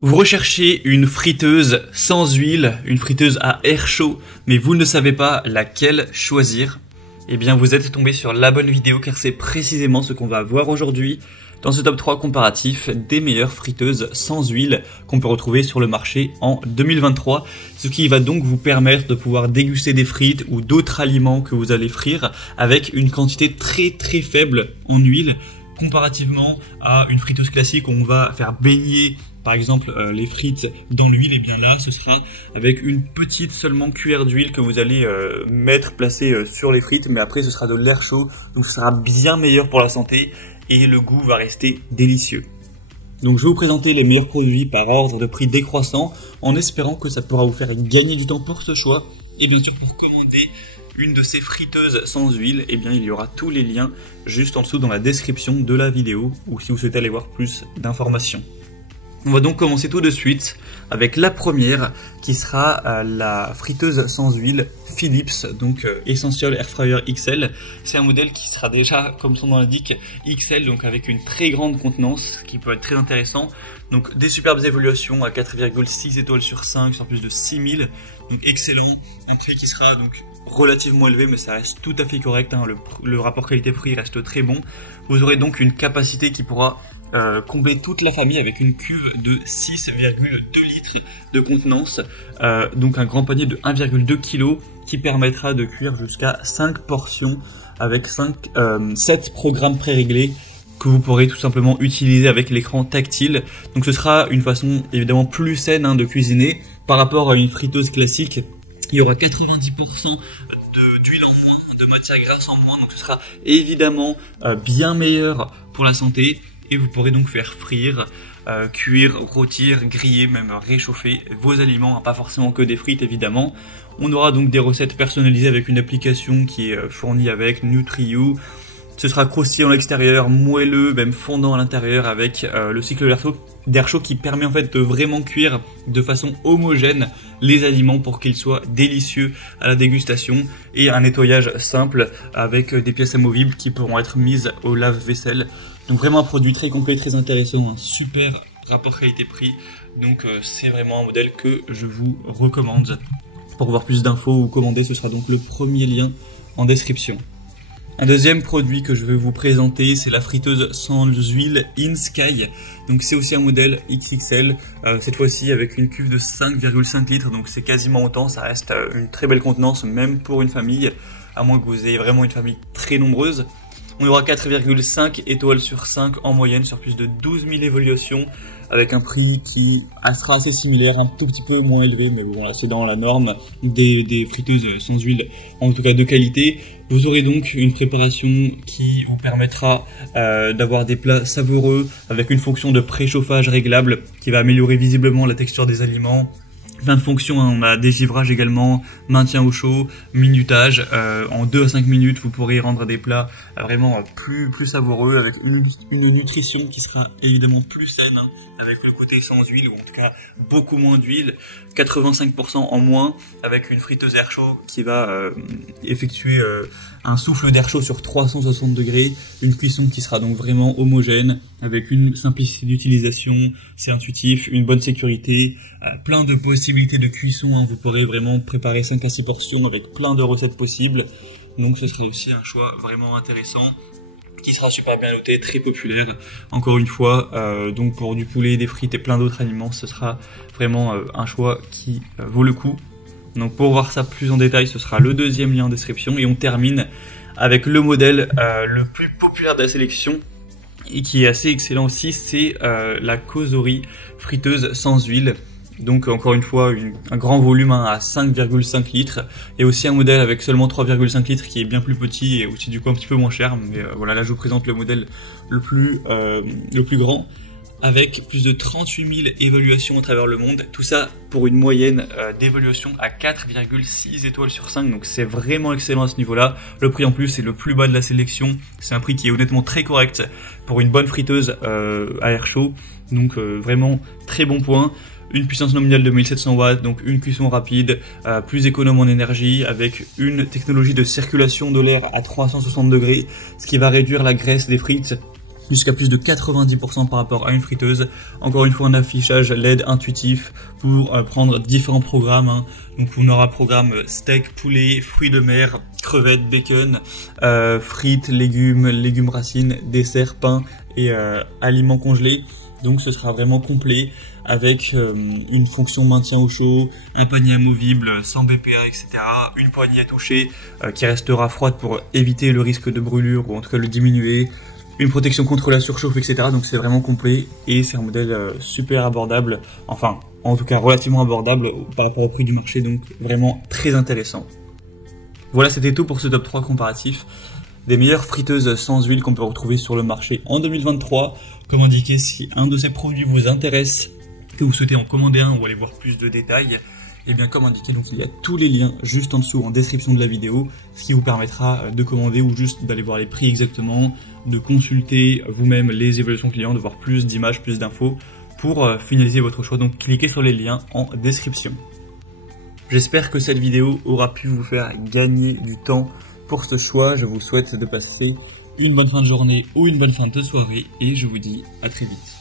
Vous recherchez une friteuse sans huile, une friteuse à air chaud, mais vous ne savez pas laquelle choisir. Eh bien, vous êtes tombé sur la bonne vidéo car c'est précisément ce qu'on va voir aujourd'hui dans ce top 3 comparatif des meilleures friteuses sans huile qu'on peut retrouver sur le marché en 2023. Ce qui va donc vous permettre de pouvoir déguster des frites ou d'autres aliments que vous allez frire avec une quantité très faible en huile comparativement à une friteuse classique où on va faire baigner par exemple les frites dans l'huile. Et bien là ce sera avec une petite seulement cuillère d'huile que vous allez placer sur les frites, mais après ce sera de l'air chaud, donc ce sera bien meilleur pour la santé et le goût va rester délicieux. Donc je vais vous présenter les meilleurs produits par ordre de prix décroissant en espérant que ça pourra vous faire gagner du temps pour ce choix. Et bien sûr, pour commander une de ces friteuses sans huile, eh bien il y aura tous les liens juste en dessous dans la description de la vidéo ou si vous souhaitez aller voir plus d'informations. On va donc commencer tout de suite avec la première qui sera la friteuse sans huile Philips, donc Essential Air Fryer XL. C'est un modèle qui sera déjà, comme son nom l'indique, XL, donc avec une très grande contenance qui peut être très intéressant. Donc des superbes évaluations à 4,6 étoiles sur 5 sur plus de 6000, donc excellent. Un prix qui sera donc relativement élevé, mais ça reste tout à fait correct, hein. Le rapport qualité-prix reste très bon. Vous aurez donc une capacité qui pourra combler toute la famille avec une cuve de 6,2 litres de contenance, donc un grand panier de 1,2 kg qui permettra de cuire jusqu'à 5 portions avec 7 programmes préréglés que vous pourrez tout simplement utiliser avec l'écran tactile. Donc ce sera une façon évidemment plus saine de cuisiner par rapport à une friteuse classique. Il y aura 90% d'huile en moins, de matière grasse en moins, donc ce sera évidemment bien meilleur pour la santé. Et vous pourrez donc faire frire, cuire, rôtir, griller, même réchauffer vos aliments, pas forcément que des frites évidemment. On aura donc des recettes personnalisées avec une application qui est fournie avec NutriYou. Ce sera croustillant à l'extérieur, moelleux, même fondant à l'intérieur avec le cycle d'air chaud qui permet en fait de vraiment cuire de façon homogène les aliments pour qu'ils soient délicieux à la dégustation, et un nettoyage simple avec des pièces amovibles qui pourront être mises au lave-vaisselle. Donc vraiment un produit très complet, très intéressant, un super rapport qualité-prix. Donc c'est vraiment un modèle que je vous recommande. Pour voir plus d'infos ou commander, ce sera donc le premier lien en description. Un deuxième produit que je vais vous présenter, c'est la friteuse sans huile InSky. Donc c'est aussi un modèle XXL, cette fois-ci avec une cuve de 5,5 litres, donc c'est quasiment autant, ça reste une très belle contenance même pour une famille, à moins que vous ayez vraiment une famille très nombreuse. On aura 4,5 étoiles sur 5 en moyenne sur plus de 12 000 évaluations, avec un prix qui sera assez similaire, un tout petit peu moins élevé, mais bon là c'est dans la norme des friteuses sans huile, en tout cas de qualité. Vous aurez donc une préparation qui vous permettra d'avoir des plats savoureux avec une fonction de préchauffage réglable qui va améliorer visiblement la texture des aliments. Plein de fonctions, on a dégivrage également, maintien au chaud, minutage. En 2 à 5 minutes, vous pourrez rendre des plats vraiment plus savoureux avec une nutrition qui sera évidemment plus saine, avec le côté sans huile, ou en tout cas beaucoup moins d'huile, 85% en moins, avec une friteuse air chaud qui va effectuer un souffle d'air chaud sur 360 degrés, une cuisson qui sera donc vraiment homogène, avec une simplicité d'utilisation, c'est intuitif, une bonne sécurité, plein de possibilités de cuisson, vous pourrez vraiment préparer 5 à 6 portions avec plein de recettes possibles, donc ce sera aussi un choix vraiment intéressant, qui sera super bien noté, très populaire, encore une fois, donc pour du poulet, des frites et plein d'autres aliments, ce sera vraiment un choix qui vaut le coup. Donc pour voir ça plus en détail, ce sera le deuxième lien en description, et on termine avec le modèle le plus populaire de la sélection, et qui est assez excellent aussi, c'est la Cosori friteuse sans huile. Donc encore une fois un grand volume à 5,5 litres, et aussi un modèle avec seulement 3,5 litres qui est bien plus petit et aussi du coup un petit peu moins cher, mais voilà, là je vous présente le modèle le plus grand, avec plus de 38 000 évaluations à travers le monde, tout ça pour une moyenne d'évaluation à 4,6 étoiles sur 5, donc c'est vraiment excellent à ce niveau-là. Le prix en plus c'est le plus bas de la sélection, c'est un prix qui est honnêtement très correct pour une bonne friteuse à air chaud, donc vraiment très bon point. Une puissance nominale de 1700 watts, donc une cuisson rapide, plus économe en énergie, avec une technologie de circulation de l'air à 360 degrés, ce qui va réduire la graisse des frites jusqu'à plus de 90% par rapport à une friteuse. Encore une fois, un affichage LED intuitif pour prendre différents programmes, hein. Donc on aura programme steak, poulet, fruits de mer, crevettes, bacon, frites, légumes racines, dessert, pain et aliments congelés. Donc ce sera vraiment complet avec une fonction maintien au chaud, un panier amovible sans BPA, etc. Une poignée à toucher qui restera froide pour éviter le risque de brûlure ou en tout cas le diminuer. Une protection contre la surchauffe, etc. Donc c'est vraiment complet et c'est un modèle super abordable, enfin en tout cas relativement abordable par rapport au prix du marché, donc vraiment très intéressant. Voilà, c'était tout pour ce top 3 comparatif des meilleures friteuses sans huile qu'on peut retrouver sur le marché en 2023. Comme indiqué, si un de ces produits vous intéresse, que vous souhaitez en commander un ou aller voir plus de détails, et bien comme indiqué, donc il y a tous les liens juste en dessous en description de la vidéo, ce qui vous permettra de commander ou juste d'aller voir les prix exactement, de consulter vous-même les évaluations clients, de voir plus d'images, plus d'infos pour finaliser votre choix. Donc cliquez sur les liens en description. J'espère que cette vidéo aura pu vous faire gagner du temps pour ce choix. Je vous souhaite de passer une bonne fin de journée ou une bonne fin de soirée et je vous dis à très vite.